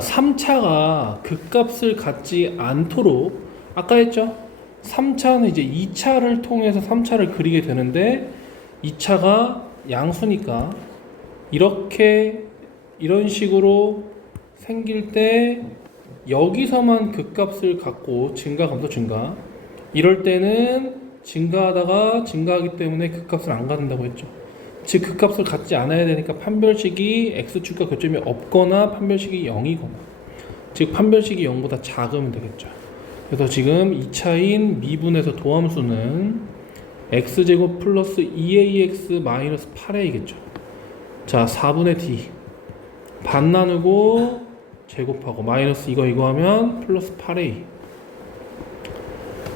3차가 극값을 갖지 않도록 아까 했죠? 3차는 이제 2차를 통해서 3차를 그리게 되는데 2차가 양수니까 이렇게 이런 식으로 생길 때 여기서만 극값을 갖고 증가, 감소, 증가 이럴 때는 증가하다가 증가하기 때문에 극값을 안 갖는다고 했죠. 즉 극값을 갖지 않아야 되니까 판별식이 x축과 교점이 없거나 판별식이 0이거나 즉 판별식이 0보다 작으면 되겠죠. 그래서 지금 2차인 미분에서 도함수는 x제곱 플러스 2ax 마이너스 8a겠죠. 자 4분의 d 반 나누고 제곱하고 마이너스 이거 하면 플러스 8a.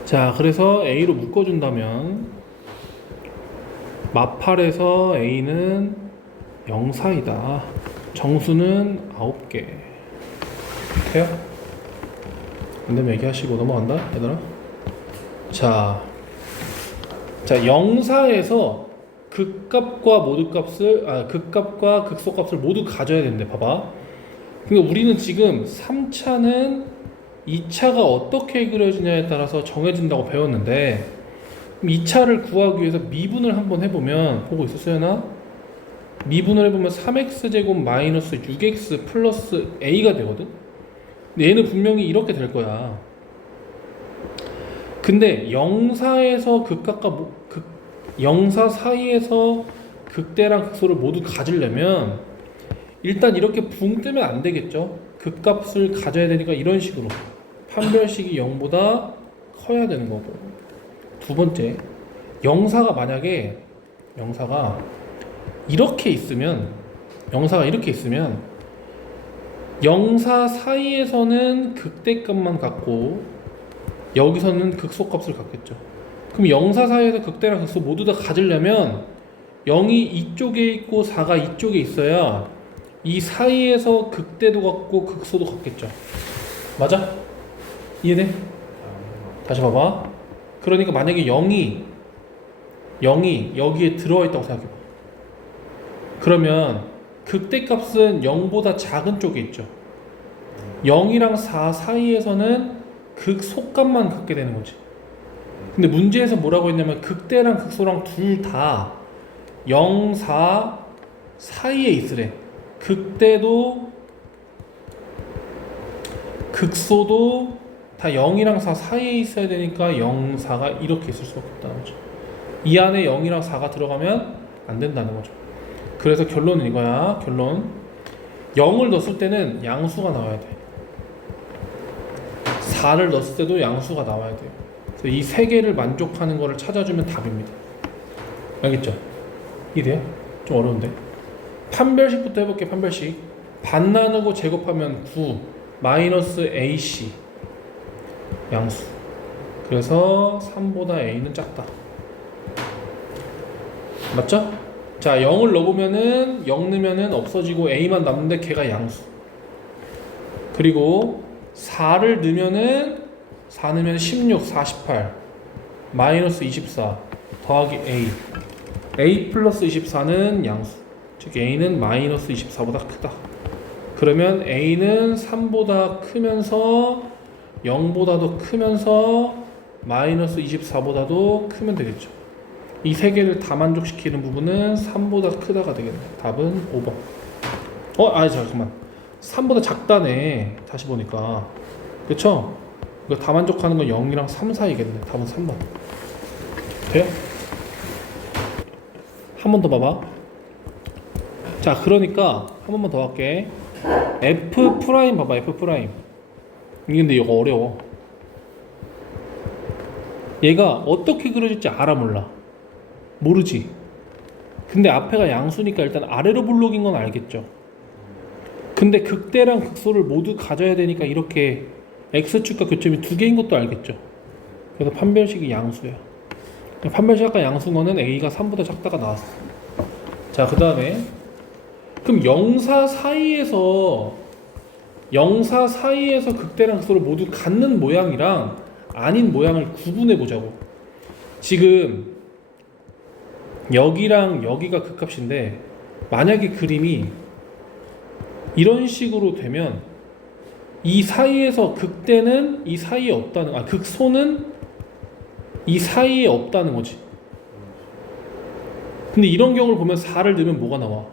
자 그래서 a로 묶어준다면 마팔에서 a는 0, 4이다. 정수는 9개. 돼요? 안되면 얘기하시고 넘어간다 얘들아. 자 0, 4에서 극값과 모두값을 극값과 극소값을 모두 가져야 되는데 봐봐. 그러니까 우리는 지금 3차는 2차가 어떻게 그려지냐에 따라서 정해진다고 배웠는데 2차를 구하기 위해서 미분을 한번 해보면 보고 있어 수연아? 미분을 해보면 3x제곱 마이너스 6x 플러스 a가 되거든? 근데 얘는 분명히 이렇게 될 거야. 근데 0사에서 극값과 0사 사이에서 극대랑 극소를 모두 가지려면 일단 이렇게 붕 뜨면 안 되겠죠. 극값을 가져야 되니까 이런 식으로 판별식이 0보다 커야 되는 거고. 두 번째, 0사가 만약에 0사가 이렇게 있으면 0사 사이에서는 극대값만 갖고 여기서는 극소값을 갖겠죠. 그럼 0사 사이에서 극대랑 극소 모두 다 가지려면 0이 이쪽에 있고 4가 이쪽에 있어야 이 사이에서 극대도 같고 극소도 같겠죠. 맞아? 이해돼? 다시 봐봐. 그러니까 만약에 0이 여기에 들어와 있다고 생각해봐. 그러면 극대값은 0보다 작은 쪽에 있죠. 0이랑 4 사이에서는 극소값만 갖게 되는 거지. 근데 문제에서 뭐라고 했냐면 극대랑 극소랑 둘 다 0, 4 사이에 있으래. 극대도 극소도 다 0이랑 4 사이에 있어야 되니까 0, 4가 이렇게 있을 수밖에 없다는 거죠. 이 안에 0이랑 4가 들어가면 안 된다는 거죠. 그래서 결론은 이거야. 결론 0을 넣었을 때는 양수가 나와야 돼. 4를 넣었을 때도 양수가 나와야 돼요. 그래서 이 세 개를 만족하는 거를 찾아주면 답입니다. 알겠죠? 이해돼요? 좀 어려운데. 판별식부터 해볼게. 판별식 반 나누고 제곱하면 9 마이너스 ac 양수. 그래서 3보다 a는 작다. 맞죠? 자 0을 넣어보면은 0 넣으면은 없어지고 a만 남는데 걔가 양수. 그리고 4를 넣으면은 4 넣으면 16, 48 마이너스 24 더하기 a 플러스 24는 양수. 즉 a는 마이너스 24보다 크다. 그러면 a는 3보다 크면서 0보다도 크면서 마이너스 24보다도 크면 되겠죠. 이 세 개를 다 만족시키는 부분은 3보다 크다가 되겠네. 답은 5번. 잠깐만. 3보다 작다네. 다시 보니까. 그쵸? 이거 다 만족하는 건 0이랑 3 사이겠네. 답은 3번. 돼요? 한 번 더 봐봐. 자, 그러니까 한 번만 더 할게. F 프라임 봐봐. F 프라임. 근데 이거 어려워. 얘가 어떻게 그려질지 알아 몰라? 모르지. 근데 앞에가 양수니까 일단 아래로 블록인 건 알겠죠. 근데 극대랑 극소를 모두 가져야 되니까 이렇게 x축과 교점이 두 개인 것도 알겠죠. 그래서 판별식이 양수야. 판별식 아까 양수인 거는 a가 3보다 작다가 나왔어. 자, 그 다음에 그럼 0사 사이에서 극대랑 극소를 모두 갖는 모양이랑 아닌 모양을 구분해 보자고. 지금 여기랑 여기가 극값인데 만약에 그림이 이런 식으로 되면 이 사이에서 극대는 이 사이에 없다는, 극소는 이 사이에 없다는 거지. 근데 이런 경우를 보면 4를 넣으면 뭐가 나와?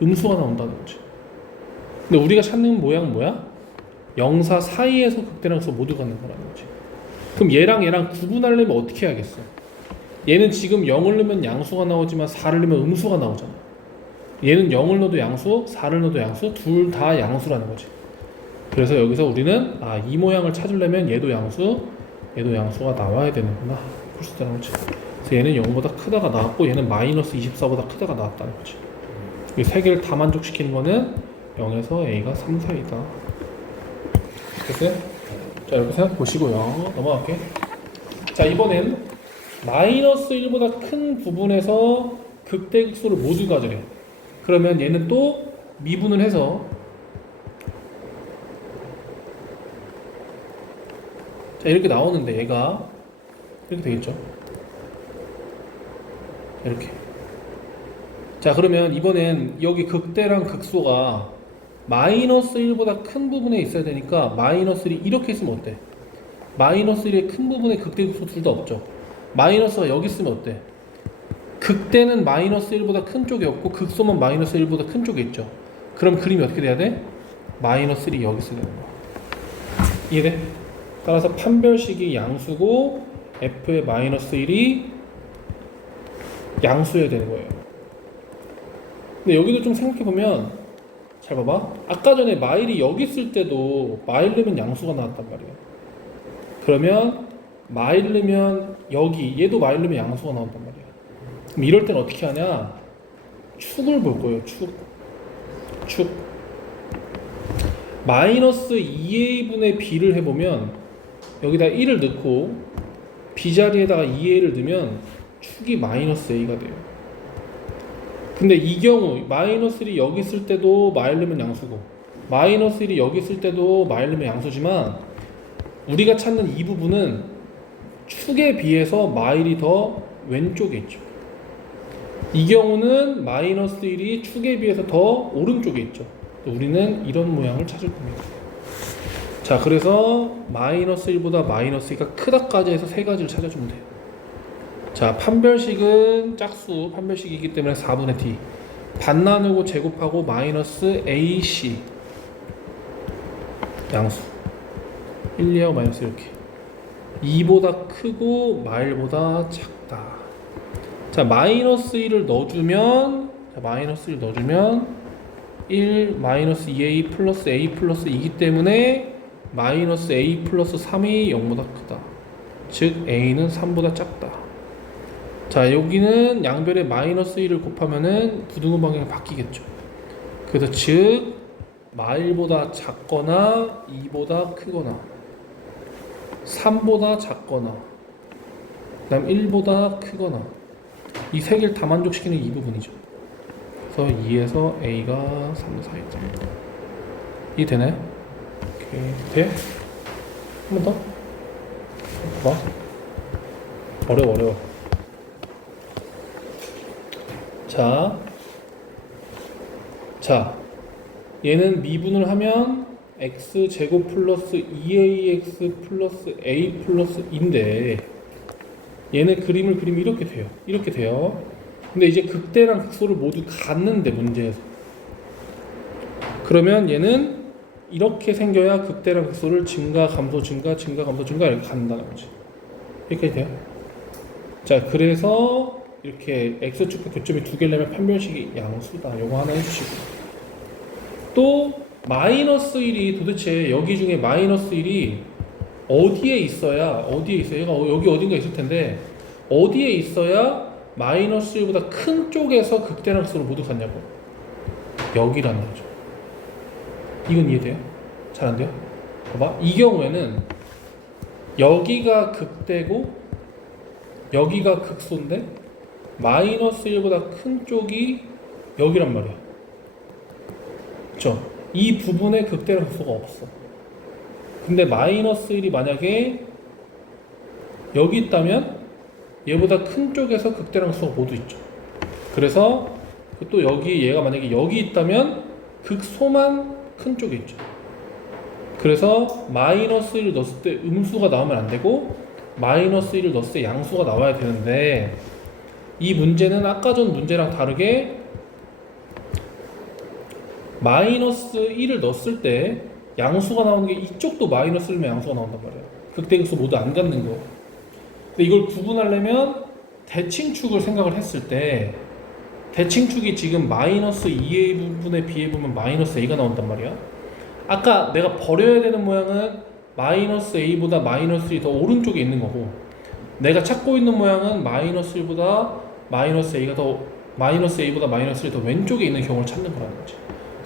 음수가 나온다는 거지. 근데 우리가 찾는 모양은 뭐야? 0, 4 사이에서 극대랑 극소 모두 갖는 거라는 거지. 그럼 얘랑 구분하려면 어떻게 해야겠어? 얘는 지금 0을 넣으면 양수가 나오지만 4를 넣으면 음수가 나오잖아. 얘는 0을 넣어도 양수, 4를 넣어도 양수, 둘 다 양수라는 거지. 그래서 여기서 우리는 이 모양을 찾으려면 얘도 양수, 얘도 양수가 나와야 되는구나. 풀 수 있다는 거지. 그래서 얘는 0보다 크다가 나왔고 얘는 마이너스 24보다 크다가 나왔다는 거지. 이 세 개를 다 만족시키는 거는 0에서 A가 3 사이다. 됐어요? 자, 이렇게 생각해 보시고요. 넘어갈게. 자, 이번엔 마이너스 1보다 큰 부분에서 극대극소를 모두 가져래. 그러면 얘는 또 미분을 해서 자, 이렇게 나오는데 얘가 이렇게 되겠죠. 이렇게. 자, 그러면 이번엔 여기 극대랑 극소가 마이너스 1보다 큰 부분에 있어야 되니까 마이너스 1이 이렇게 있으면 어때? 마이너스 1의 큰 부분에 극대극소 둘 다 없죠. 마이너스가 여기 있으면 어때? 극대는 마이너스 1보다 큰 쪽에 없고 극소만 마이너스 1보다 큰 쪽에 있죠. 그럼 그림이 어떻게 돼야 돼? 마이너스 1이 여기 있어야 되는 거야. 이해돼? 따라서 판별식이 양수고 f의 마이너스 1이 양수여야 되는 거예요. 근데 여기도 좀 생각해보면 잘 봐봐. 아까 전에 마일이 여기 있을 때도 마일 넣으면 양수가 나왔단 말이에요. 그러면 마일 넣으면 여기 얘도 마일 넣으면 양수가 나온단 말이야. 그럼 이럴 땐 어떻게 하냐? 축을 볼 거예요. 축 마이너스 2a분의 b를 해보면 여기다 1을 넣고 b 자리에다가 2a를 넣으면 축이 마이너스 a가 돼요. 근데 이 경우 마이너스 1이 여기 있을 때도 마일 넣으면 양수고 마이너스 1이 여기 있을 때도 마일 넣으면 양수지만 우리가 찾는 이 부분은 축에 비해서 마일이 더 왼쪽에 있죠. 이 경우는 마이너스 1이 축에 비해서 더 오른쪽에 있죠. 우리는 이런 모양을 찾을 겁니다. 자, 그래서 마이너스 1보다 마이너스 2가 크다까지 해서 세 가지를 찾아주면 돼요. 자, 판별식은 짝수 판별식이기 때문에 4분의 t 반 나누고 제곱하고 마이너스 ac 양수 1, 2하고 마이너스 이렇게 2보다 크고 마일보다 작다. 자, 마이너스 1을 넣어주면 1 마이너스 2a 플러스 a 플러스 2이기 때문에 마이너스 a 플러스 3이 0보다 크다. 즉 a는 3보다 작다. 자, 여기는 양변에 마이너스 1을 곱하면은 부등호 방향이 바뀌겠죠. 그래서 즉 마일보다 작거나 2보다 크거나 3보다 작거나 그 다음 1보다 크거나 이 세 개를 다 만족시키는 이 부분이죠. 그래서 2에서 A가 3 사이다. 이해 되나요? 오케이. 돼? 한 번 더? 봐봐. 어려워. 자, 얘는 미분을 하면 x제곱 플러스 2ax 플러스 a 플러스 2인데 얘는 그림을 그리면 이렇게 돼요. 근데 이제 극대랑 극소를 모두 갖는데 문제에서 그러면 얘는 이렇게 생겨야 극대랑 극소를 증가 감소 증가 이렇게 갖는다는 거지. 이렇게 돼요. 자, 그래서 이렇게 x축과 교점이 두 개려면 판별식이 양수다. 요거 하나 해주시고 또 마이너스 1이 도대체 여기 중에 마이너스 1이 어디에 있어야 얘가 여기 어딘가 있을 텐데 어디에 있어야 마이너스 1보다 큰 쪽에서 극대랑 극소를 모두 갖냐고. 여기라는 거죠. 이건 이해돼요? 잘 안 돼요? 봐봐. 이 경우에는 여기가 극대고 여기가 극소인데 마이너스 1보다 큰 쪽이 여기란 말이야. 그쵸? 이 부분에 극대랑 극소가 없어. 근데 마이너스 1이 만약에 여기 있다면 얘보다 큰 쪽에서 극대랑 극소가 모두 있죠. 그래서 또 얘가 만약에 여기 있다면 극소만 큰 쪽에 있죠. 그래서 마이너스 1을 넣었을 때 음수가 나오면 안 되고 마이너스 1을 넣었을 때 양수가 나와야 되는데 이 문제는 아까 전 문제랑 다르게 마이너스 1을 넣었을 때 양수가 나오는 게 이쪽도 마이너스 1면 양수가 나온단 말이에요. 극대극소 모두 안 갖는 거. 근데 이걸 구분하려면 대칭축을 생각을 했을 때 대칭축이 지금 마이너스 2a 부분에 비해 보면 마이너스 a가 나온단 말이야. 아까 내가 버려야 되는 모양은 마이너스 a보다 마이너스 1이 더 오른쪽에 있는 거고 내가 찾고 있는 모양은 마이너스 1보다 마이너스 a보다 마이너스 1이 더 왼쪽에 있는 경우를 찾는 거라는 거지.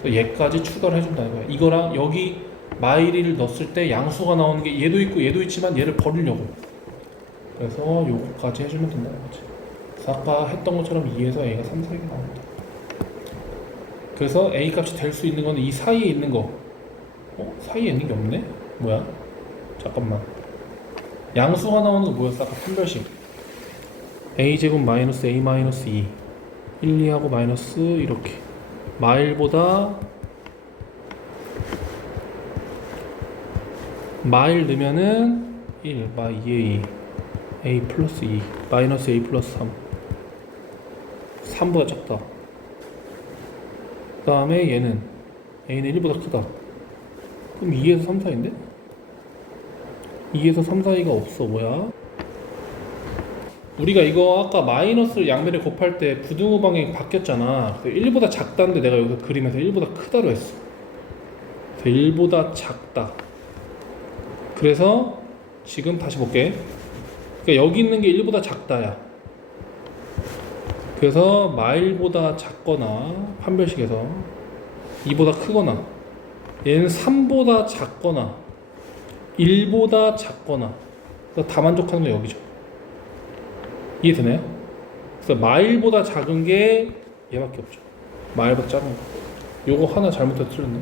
그래서 얘까지 추가를 해준다는 거야. 이거랑 여기 마이리를 넣었을 때 양수가 나오는 게 얘도 있고 얘도 있지만 얘를 버리려고. 그래서 요거까지 해주면 된다는 거지. 그래서 아까 했던 것처럼 2에서 a가 3, 4개 나온다. 그래서 a 값이 될 수 있는 거는 이 사이에 있는 거. 사이에 있는 게 없네? 뭐야? 잠깐만. 양수가 나오는 거 뭐였어? 아까 판별식. a제곱 마이너스 a 마이너스 2 1, 2하고 마이너스 이렇게 마일보다 마일 넣으면은 1 마 2a a 플러스 2 마이너스 a 플러스 3 3보다 작다. 그 다음에 얘는 a는 1보다 크다. 그럼 2에서 3 사이인데? 2에서 3 사이가 없어. 뭐야? 우리가 이거 아까 마이너스를 양변에 곱할 때 부등호 방향이 바뀌었잖아. 그래서 1보다 작다는데 내가 여기서 그림에서 1보다 크다로 했어. 그래서 1보다 작다. 그래서 지금 다시 볼게. 그러니까 여기 있는 게 1보다 작다야. 그래서 마일보다 작거나 판별식에서 2보다 크거나 얘는 3보다 작거나 1보다 작거나 다 만족하는 거 여기죠. 이해되나요? 그래서 마일보다 작은 게 얘밖에 없죠. 마일보다 작은 거. 요거 하나 잘못해서 틀렸네.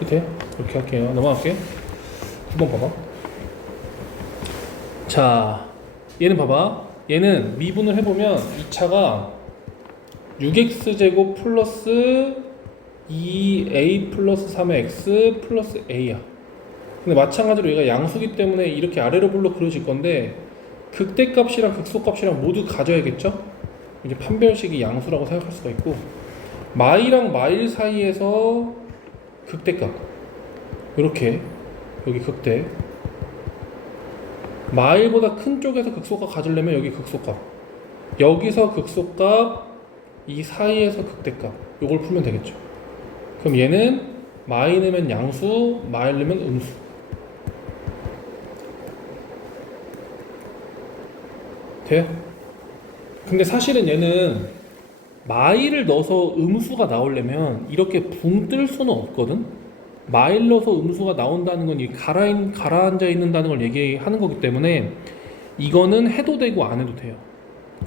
이렇게 할게요. 넘어갈게. 9번 봐봐. 자, 얘는 봐봐. 얘는 미분을 해보면 2차가 6x제곱 플러스 2a 플러스 3의 x 플러스 a야. 근데 마찬가지로 얘가 양수기 때문에 이렇게 아래로 불러 그려질 건데 극대값이랑 극소값이랑 모두 가져야겠죠? 이제 판별식이 양수라고 생각할 수가 있고 마이랑 마일 사이에서 극대값 이렇게 여기 극대 마일보다 큰 쪽에서 극소값 가지려면 여기 극소값 여기서 극소값 이 사이에서 극대값 요걸 풀면 되겠죠. 그럼 얘는 마이 넣으면 양수 마일 넣으면 음수. 돼요? 근데 사실은 얘는 마일을 넣어서 음수가 나오려면 이렇게 붕 뜰 수는 없거든. 마일 넣어서 음수가 나온다는 건 이 가라앉아 있는다는 걸 얘기하는 거기 때문에 이거는 해도 되고 안 해도 돼요.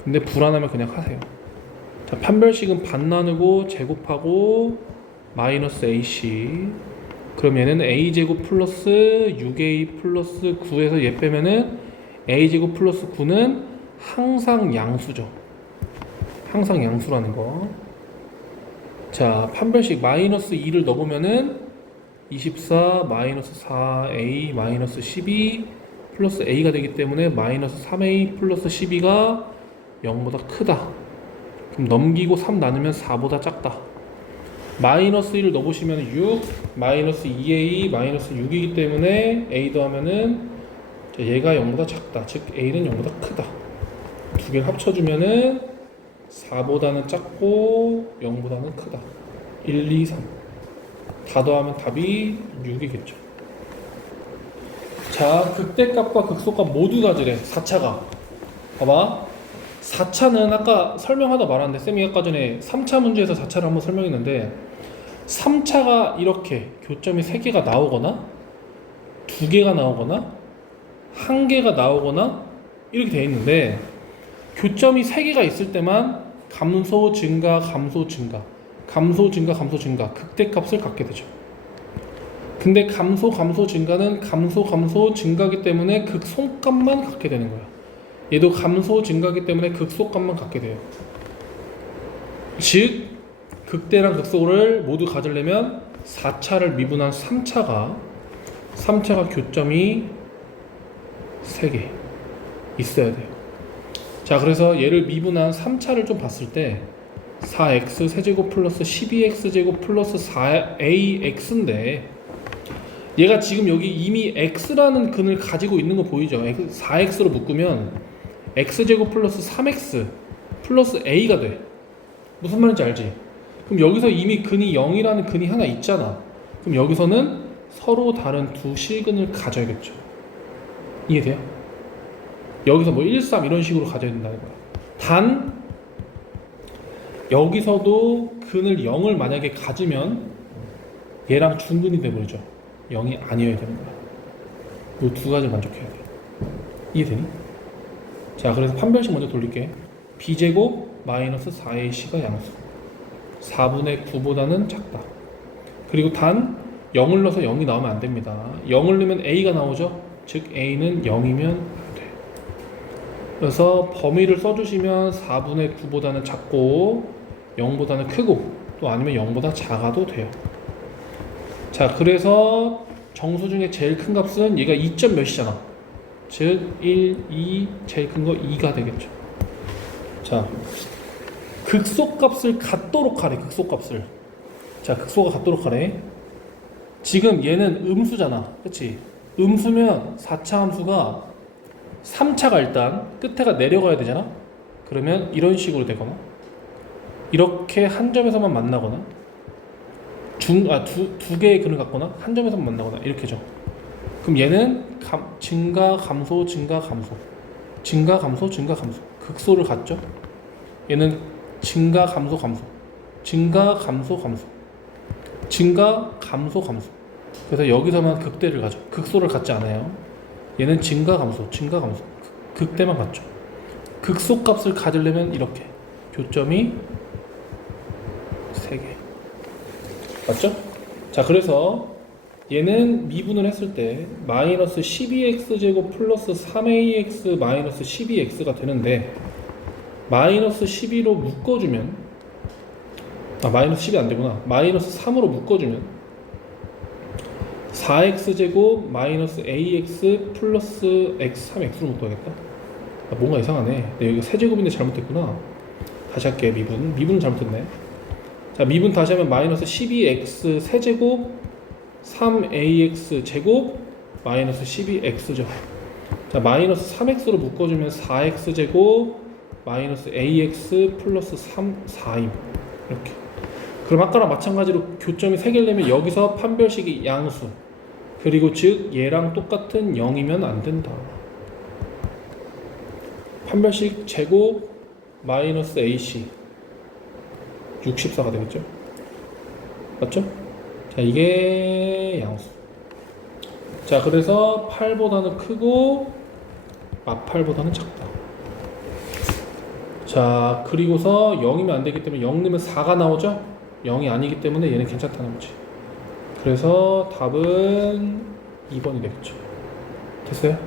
근데 불안하면 그냥 하세요. 자, 판별식은 반 나누고 제곱하고 마이너스 ac 그럼 얘는 a제곱 플러스 6a 플러스 9에서 얘 빼면은 a제곱 플러스 9는 항상 양수죠. 항상 양수라는 거. 자, 판별식 마이너스 2를 넣어보면은 24 마이너스 4a 마이너스 12 플러스 a가 되기 때문에 마이너스 3a 플러스 12가 0보다 크다. 그럼 넘기고 3 나누면 4보다 작다. 마이너스 1을 넣어보시면 6 마이너스 2a 마이너스 6이기 때문에 a 더하면은 얘가 0보다 작다. 즉 a는 0보다 크다. 두 개를 합쳐주면은 4보다는 작고 0보다는 크다. 1, 2, 3 다 더하면 답이 6이겠죠. 자, 극대값과 극소값 모두 가지래. 4차가 봐봐. 4차는 아까 설명하다 말았는데 쌤이 아까 전에 3차 문제에서 4차를 한번 설명했는데 3차가 이렇게 교점이 3개가 나오거나 2개가 나오거나 1개가 나오거나 이렇게 되어 있는데 교점이 3개가 있을 때만 감소 증가 감소 증가 감소 증가 감소 증가 극대값을 갖게 되죠. 근데 감소 감소 증가는 감소 감소 증가기 때문에 극소값만 갖게 되는 거야. 얘도 감소 증가기 때문에 극소값만 갖게 돼요. 즉 극대랑 극소를 모두 가지려면 4차를 미분한 3차가 교점이 3개 있어야 돼요. 자, 그래서 얘를 미분한 3차를 좀 봤을 때 4x 세제곱 플러스 12x 제곱 플러스 4ax인데 얘가 지금 여기 이미 x라는 근을 가지고 있는 거 보이죠? 4x로 묶으면 x제곱 플러스 3x 플러스 a가 돼. 무슨 말인지 알지? 그럼 여기서 이미 근이 0이라는 근이 하나 있잖아. 그럼 여기서는 서로 다른 두 실근을 가져야겠죠. 이해돼요? 여기서 뭐 1, 3 이런 식으로 가져야 된다는 거야. 단 여기서도 근을 0을 만약에 가지면 얘랑 중근이 돼버리죠. 0이 아니어야 되는 거야. 이 두 가지를 만족해야 돼. 이해되니? 자, 그래서 판별식 먼저 돌릴게. b제곱 마이너스 4ac가 양수. 4분의 9보다는 작다. 그리고 단 0을 넣어서 0이 나오면 안 됩니다. 0을 넣으면 a가 나오죠. 즉 a는 0이면 안 돼. 그래서 범위를 써주시면 4분의 9보다는 작고 0보다는 크고 또 아니면 0보다 작아도 돼요. 자, 그래서 정수 중에 제일 큰 값은 얘가 2점 몇이잖아. 즉 1, 2 제일 큰 거 2가 되겠죠. 자, 극소값을 갖도록 하래. 극소값을. 자, 극소가 갖도록 하래. 지금 얘는 음수잖아. 그치? 음수면 4차 함수가 3차가 일단 끝에가 내려가야 되잖아. 그러면 이런 식으로 되거나 이렇게 한 점에서만 만나거나 두 개의 근을 갖거나 한 점에서만 만나거나 이렇게죠. 그럼 얘는 증가 감소 증가 감소 증가 감소 증가 감소 극소를 갖죠. 얘는 증가 감소 감소 증가 감소 감소 증가 감소 감소. 그래서 여기서만 극대를 가죠. 극소를 갖지 않아요. 얘는 증가 감소 증가 감소 극대만 갖죠. 극소 값을 가지려면 이렇게 교점이 3개 맞죠? 자, 그래서 얘는 미분을 했을 때 마이너스 12x 제곱 플러스 3ax 마이너스 12x가 되는데 마이너스 12로 묶어주면 마이너스 10이 안되구나. 마이너스 3으로 묶어주면 4x 제곱 마이너스 ax 플러스 x 3x로 묶어야겠다. 뭔가 이상하네. 여기 세제곱인데 잘못됐구나. 다시 할게. 미분은 잘못됐네. 자, 미분 다시 하면 마이너스 12x 세제곱 3ax 제곱 마이너스 12x죠. 자, 마이너스 3x로 묶어주면 4x 제곱 마이너스 ax 플러스 4임. 이렇게. 그럼 아까랑 마찬가지로 교점이 3개려면 여기서 판별식이 양수. 그리고 즉 얘랑 똑같은 0이면 안 된다. 판별식 제곱 마이너스 ac 64가 되겠죠? 맞죠? 자, 이게 양수. 자, 그래서 8보다는 크고 마8보다는 작다. 자, 그리고서 0이면 안 되기 때문에 0 넣으면 4가 나오죠? 0이 아니기 때문에 얘는 괜찮다는 거지. 그래서 답은 2번이 되겠죠. 됐어요?